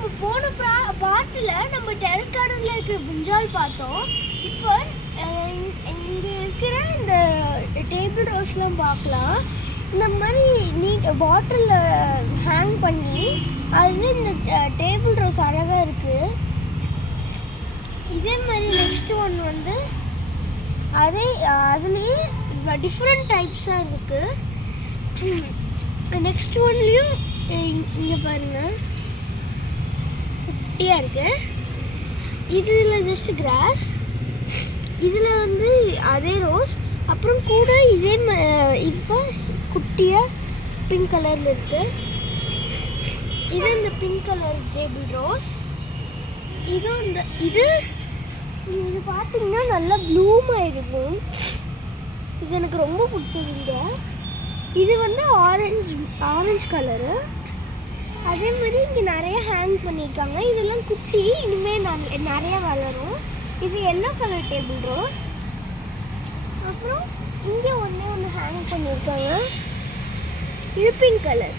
நம்ம போன பாட்டில் நம்ம டெரஸ் கார்டனில் இருக்க பிரிஞ்சால் பார்த்தோம். இப்போ இங்கே இருக்கிற இந்த டேபிள் ரோஸ்லாம் பார்க்கலாம். இந்த மாதிரி நீட் பாட்டிலில் ஹேங் பண்ணி அது இந்த டேபிள் ரோஸ் அழகாக இருக்குது. இதே மாதிரி நெக்ஸ்ட் ஒன் வந்து அதுலேயே டிஃப்ரெண்ட் டைப்ஸாக இருக்குது. நெக்ஸ்ட் ஒன்லேயும் இங்கே பாருங்கள் குட்டியாக இருக்குது. இதில் ஜஸ்ட் கிராஸ், இதில் வந்து அதே ரோஸ், அப்புறம் கூட இதே இப்போ குட்டியாக பிங்க் கலரில் இருக்குது. இது இந்த பிங்க் கலர் டேபிள் ரோஸ். இது பார்த்தீங்கன்னா நல்லா ப்ளூமாக இருக்கும். இது எனக்கு ரொம்ப பிடிச்சதுங்க. இது வந்து ஆரஞ்சு கலரு. அதே மாதிரி இங்கே நிறைய ஹேங் பண்ணியிருக்காங்க. இதெல்லாம் குட்டி, இனிமேல் நிறைய வளரும். இது எல்லோ கலர் டேபிள் ரோஸ். அப்புறம் இங்கே ஒன்று ஹேங் பண்ணியிருக்காங்க. இது பிங்க் கலர்.